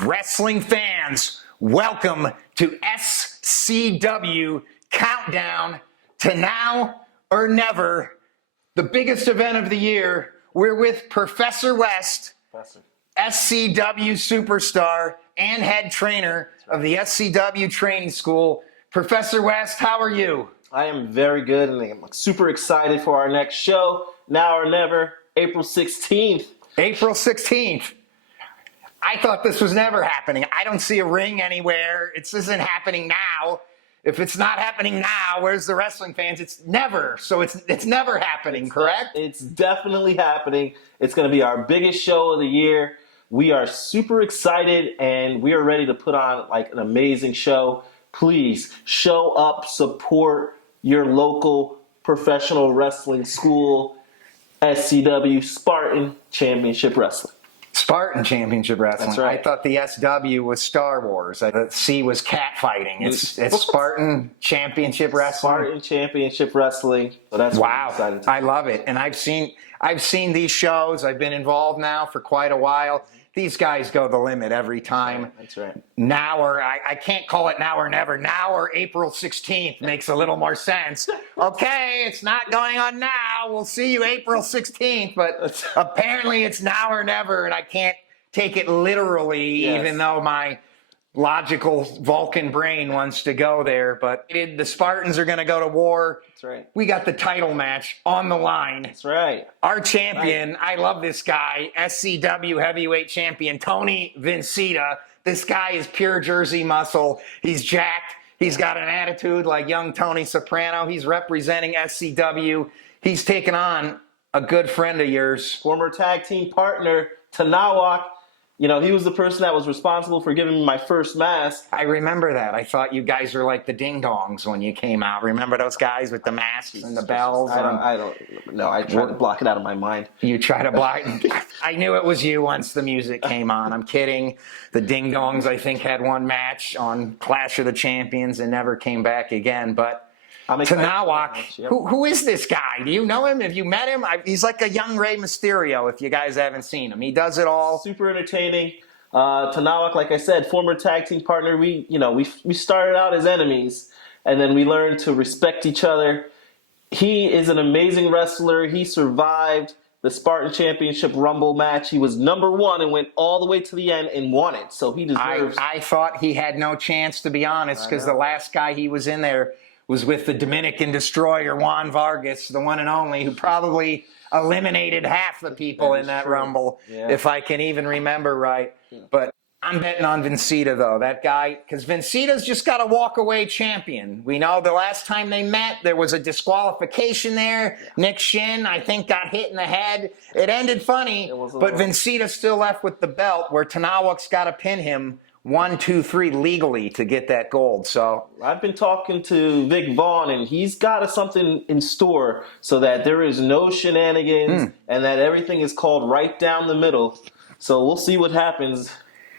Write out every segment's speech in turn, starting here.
Wrestling fans, welcome to SCW Countdown to Now or Never, the biggest event of the year. We're with Professor West, SCW superstar and head trainer of the SCW training school. Professor West, how are you? I am very good, and I'm super excited for our next show, Now or Never, April 16th. April 16th. I thought this was never happening. I don't see a ring anywhere. It isn't happening now. If it's not happening now, where's the wrestling fans? It's never. So it's never happening, correct? It's definitely happening. It's going to be our biggest show of the year. We are super excited, and we are ready to put on like an amazing show. Please show up, support your local professional wrestling school, SCW, Spartan Championship Wrestling. Spartan Championship Wrestling. That's right. I thought the SW was Star Wars. The C was catfighting. It's Spartan Championship Wrestling. Spartan Championship Wrestling. So that's wow. I love it. And I've seen these shows. I've been involved now for quite a while. These guys go the limit every time. That's right. Now or I can't call it now or never. Now or April 16th makes a little more sense. Okay, it's not going on now. We'll see you April 16th. But apparently it's now or never, and I can't take it literally, even though my logical Vulcan brain wants to go there. But the Spartans are going to go to war. That's right. We got the title match on the line. That's right. Our champion, I love this guy, SCW heavyweight champion, Tony Vincita. This guy is pure Jersey muscle. He's jacked. He's got an attitude like young Tony Soprano. He's representing SCW. He's taken on a good friend of yours. Former tag team partner, Tanawak. You know, he was the person that was responsible for giving me my first mask. I remember that. I thought you guys were like the ding-dongs when you came out. Remember those guys with the masks and the bells? I don't know. I tried to block it out of my mind. You try to block it? I knew it was you once the music came on. I'm kidding. The ding-dongs, I think, had one match on Clash of the Champions and never came back again. But Tanawak, who is this guy? Do you know him? Have you met him? He's like a young Rey Mysterio, if you guys haven't seen him. He does it all. Super entertaining. Tanawak, like I said, former tag team partner. We started out as enemies, and then we learned to respect each other. He is an amazing wrestler. He survived the Spartan Championship Rumble match. He was #1 and went all the way to the end and won it. So he deserves. I thought he had no chance, to be honest, because the last guy he was in there was with the Dominican destroyer, Juan Vargas, the one and only, who probably eliminated half the people in that Rumble, if I can even remember right. But I'm betting on Vincita, though, that guy, because Vincita's just got a walk-away champion. We know the last time they met, there was a disqualification there. Nick Shin, I think, got hit in the head. It ended funny, but Vincita still left with the belt, where Tanawak's got to pin him 1, 2, 3 legally to get that gold. So I've been talking to Vic Vaughn, and he's got something in store so that there is no shenanigans and that everything is called right down the middle. So we'll see what happens.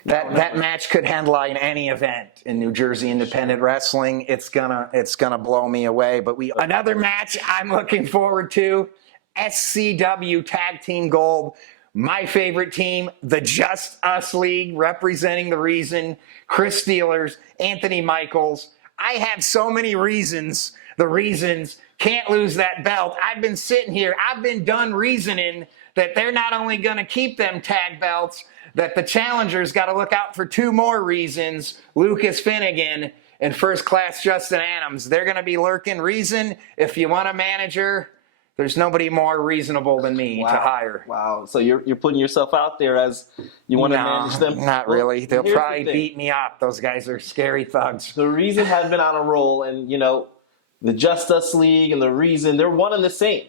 That match could headline any event in New Jersey independent wrestling. It's gonna blow me away. But another match I'm looking forward to: SCW Tag Team Gold. My favorite team, the Just Us League, representing the Reason, Chris Steelers, Anthony Michaels. I have so many reasons. The Reasons can't lose that belt. I've been sitting here. I've been done reasoning that they're not only going to keep them tag belts, that the challengers got to look out for 2 more Reasons, Lucas Finnegan and First Class Justin Adams. They're going to be lurking. Reason, if you want a manager, there's nobody more reasonable than me to hire. Wow. So you're putting yourself out there as you want to manage them? Not really. They'll probably beat me up. Those guys are scary thugs. The Reason has been on a roll, and, the Just Us League and the Reason, they're one and the same.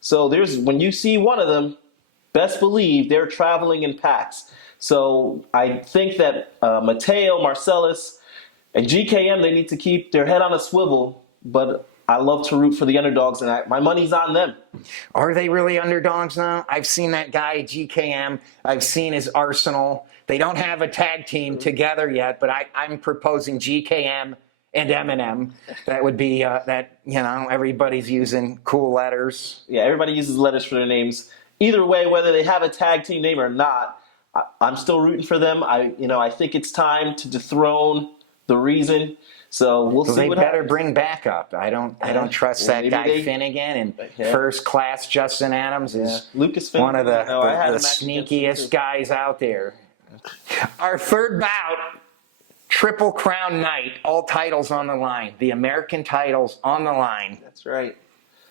So when you see one of them, best believe they're traveling in packs. So I think that Mateo, Marcellus, and GKM, they need to keep their head on a swivel, but I love to root for the underdogs, and my money's on them. Are they really underdogs now? I've seen that guy, GKM. I've seen his arsenal. They don't have a tag team together yet, but I'm proposing GKM and Eminem. That would be everybody's using cool letters. Yeah, everybody uses letters for their names. Either way, whether they have a tag team name or not, I'm still rooting for them. I think it's time to dethrone the reason. So we'll So see they what better happens. bring backup. I don't trust Well, that maybe guy Finnegan, and Yeah. first class Justin Adams is Lucas one of Finnegan, I had the a match against him, sneakiest too. guys out there. Our third bout, Triple Crown night, all titles on the line. The American titles on the line. That's right.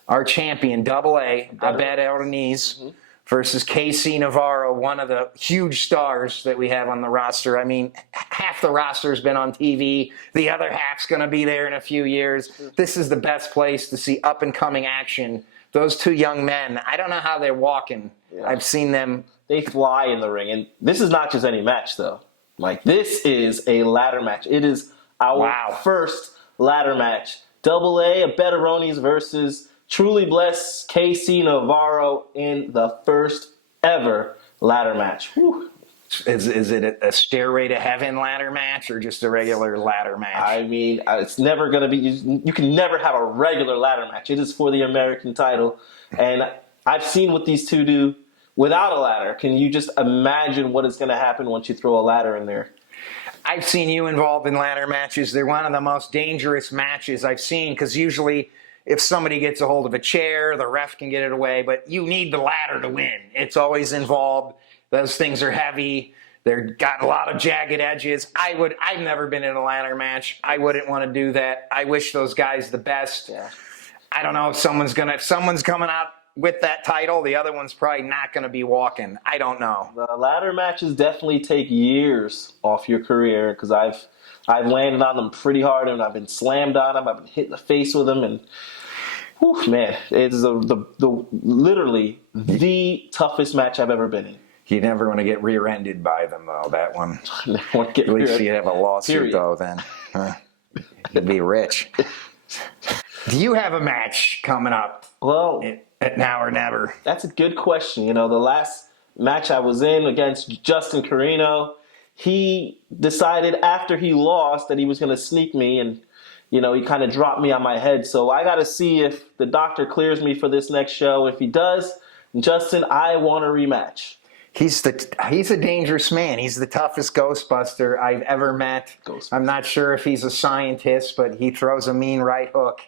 Our champion, Double A, Abed Ordonez, versus KC Navarro, one of the huge stars that we have on the roster. I mean, half the roster's been on TV. The other half's going to be there in a few years. This is the best place to see up-and-coming action. Those two young men, I don't know how they're walking. Yeah. I've seen them. They fly in the ring. And this is not just any match, though. Like, this is a ladder match. It is our first ladder match. Double A, Abed Ordonez versus Truly Blessed KC Navarro in the first ever ladder match. Whew. Is it a Stairway to Heaven ladder match or just a regular ladder match? I mean, it's never going to be, you can never have a regular ladder match. It is for the American title. And I've seen what these two do without a ladder. Can you just imagine what is going to happen once you throw a ladder in there? I've seen you involved in ladder matches. They're one of the most dangerous matches I've seen because usually if somebody gets a hold of a chair, the ref can get it away, but you need the ladder to win. It's always involved. Those things are heavy. They've got a lot of jagged edges. I've never been in a ladder match. I wouldn't want to do that. I wish those guys the best. Yeah. I don't know if someone's coming out with that title. The other one's probably not going to be walking. I don't know. The ladder matches definitely take years off your career because I've landed on them pretty hard and I've been slammed on them. I've been hit in the face with them and whew, man, it is literally the toughest match I've ever been in. You never want to get rear-ended by them, though, that one. At least you have a lawsuit, though, then. You'd be rich. Do you have a match coming up? Well, at Now or Never? That's a good question. The last match I was in against Justin Carino, he decided after he lost that he was going to sneak me and, he kind of dropped me on my head. So I got to see if the doctor clears me for this next show. If he does, Justin, I want a rematch. He's a dangerous man. He's the toughest Ghostbuster I've ever met. I'm not sure if he's a scientist, but he throws a mean right hook.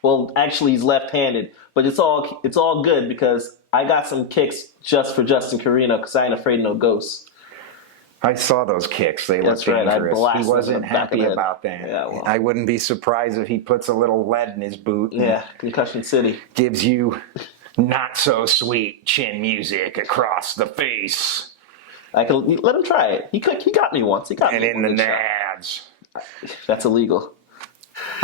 Well, actually, he's left-handed, but it's all good because I got some kicks just for Justin Carino because I ain't afraid of no ghosts. I saw those kicks. They looked dangerous. He wasn't happy about that. Yeah, well. I wouldn't be surprised if he puts a little lead in his boot. Yeah, Concussion City. Gives you not so sweet chin music across the face. I can let him try it. He got me once. He got and me in the nads. That's illegal.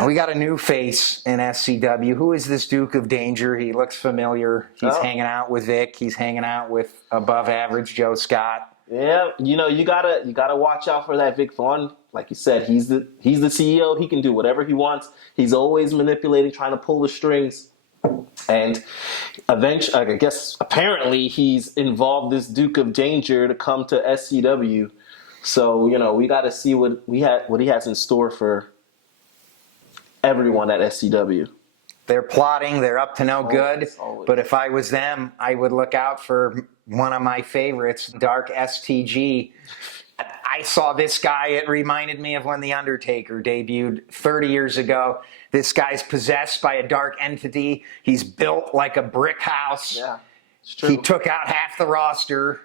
We got a new face in SCW. Who is this Duke of Danger? He looks familiar. He's hanging out with Vic. He's hanging out with above average Joe Scott. Yeah, you gotta watch out for that Vic Vaughn. Like you said, he's the CEO. He can do whatever he wants. He's always manipulating, trying to pull the strings. And eventually, I guess apparently he's involved this Duke of Danger to come to SCW. So we got to see what he has in store for everyone at SCW. They're plotting. They're up to no good. Always. But if I was them, I would look out for one of my favorites, Dark STG. I saw this guy. It reminded me of when The Undertaker debuted 30 years ago. This guy's possessed by a dark entity. He's built like a brick house. Yeah, it's true. He took out half the roster.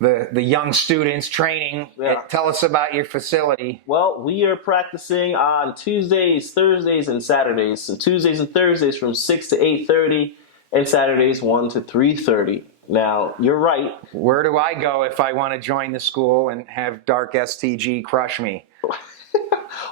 The young students training. Yeah. Tell us about your facility. Well, we are practicing on Tuesdays, Thursdays, and Saturdays. So Tuesdays and Thursdays from 6 to 8:30, and Saturdays 1 to 3:30. Now, you're right. Where do I go if I want to join the school and have Dark STG crush me?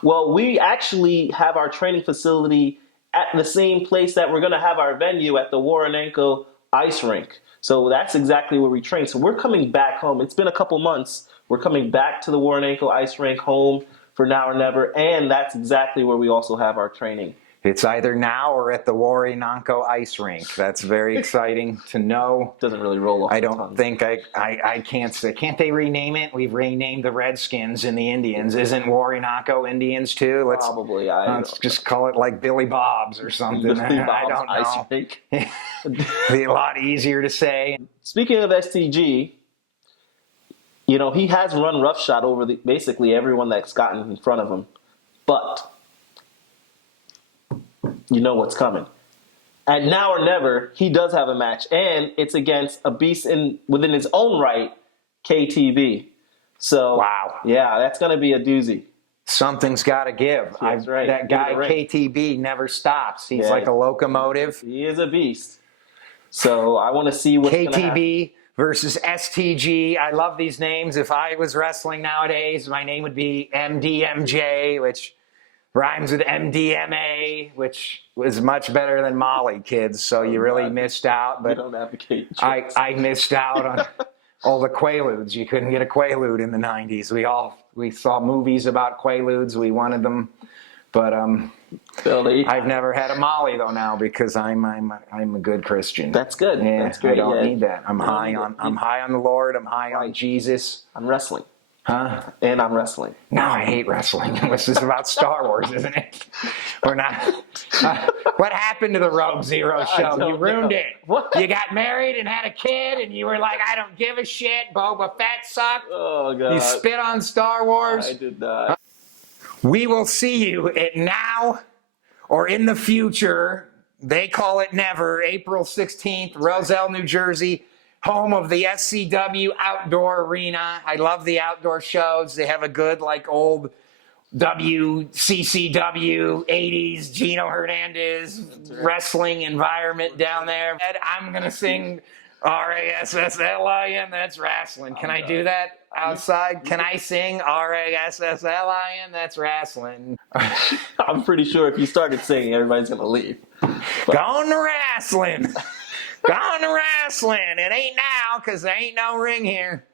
Well, we actually have our training facility at the same place that we're going to have our venue at the Warrenenko Ice Rink. So that's exactly where we train. So we're coming back home. It's been a couple months. We're coming back to the Warrenenko Ice Rink home for Now or Never, and that's exactly where we also have our training. It's either now or at the Warrenenko Ice Rink. That's very exciting to know. Doesn't really roll off. I don't think I can't say. Can't they rename it? We've renamed the Redskins and the Indians. Isn't Warrenenko Indians too? Probably. Let's just call it like Billy Bob's or something. Billy Bob's I don't know. Ice Rink. Be a lot easier to say. Speaking of STG, You know, he has run roughshod over basically everyone that's gotten in front of him. But you know what's coming. At Now or Never, he does have a match, and it's against a beast within his own right, KTB. So, Wow. Yeah, that's going to be a doozy. Something's got to give. That's right. That guy, KTB, never stops. He's like a locomotive. He is a beast. So I want to see what's going to happen. KTB versus STG. I love these names. If I was wrestling nowadays, my name would be MDMJ, which rhymes with MDMA, which was much better than Molly, kids. So you really missed out. But we don't advocate. I missed out on all the Quaaludes. You couldn't get a Quaalude in the 90s. We saw movies about Quaaludes. We wanted them. But I've never had a Molly though now because I'm a good Christian. That's good. Yeah, that's great. I don't need that. I'm high on the Lord. I'm high on Jesus. I'm wrestling. Huh? And I'm wrestling. No, I hate wrestling. This is about Star Wars, isn't it? We're not. What happened to the Rogue Zero show? You ruined it. What? You got married and had a kid, and you were like, I don't give a shit. Boba Fett sucked. Oh, God. You spit on Star Wars. I did not. We will see you at Now or in the future. They call it never. April 16th, Roselle, New Jersey. Home of the SCW Outdoor Arena. I love the outdoor shows. They have a good, like, old WCCW 80s Gino Hernandez wrestling environment down there. I'm going to sing RASSLIN. That's wrestling. Can I do that outside? Can I sing RASSLIN? That's wrestling. I'm pretty sure if you started singing, everybody's going to leave. Going to wrestling. Going to wrestling. It ain't now because there ain't no ring here.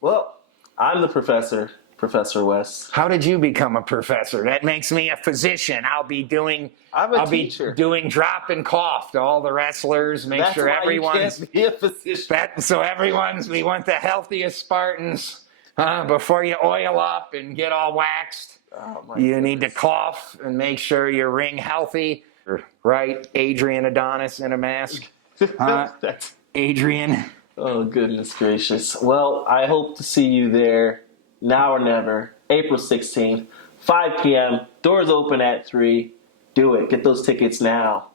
Well, I'm the professor, Professor West. How did you become a professor? That makes me a physician. I'll be doing drop and cough to all the wrestlers. Make sure everyone's you can't be a physician. We want the healthiest Spartans before you oil up and get all waxed. You need to cough and make sure your ring healthy. Right, Adrian Adonis in a mask. Adrian. Oh, goodness gracious. Well, I hope to see you there, Now or Never, April 16th, 5 p.m. Doors open at 3. Do it. Get those tickets now.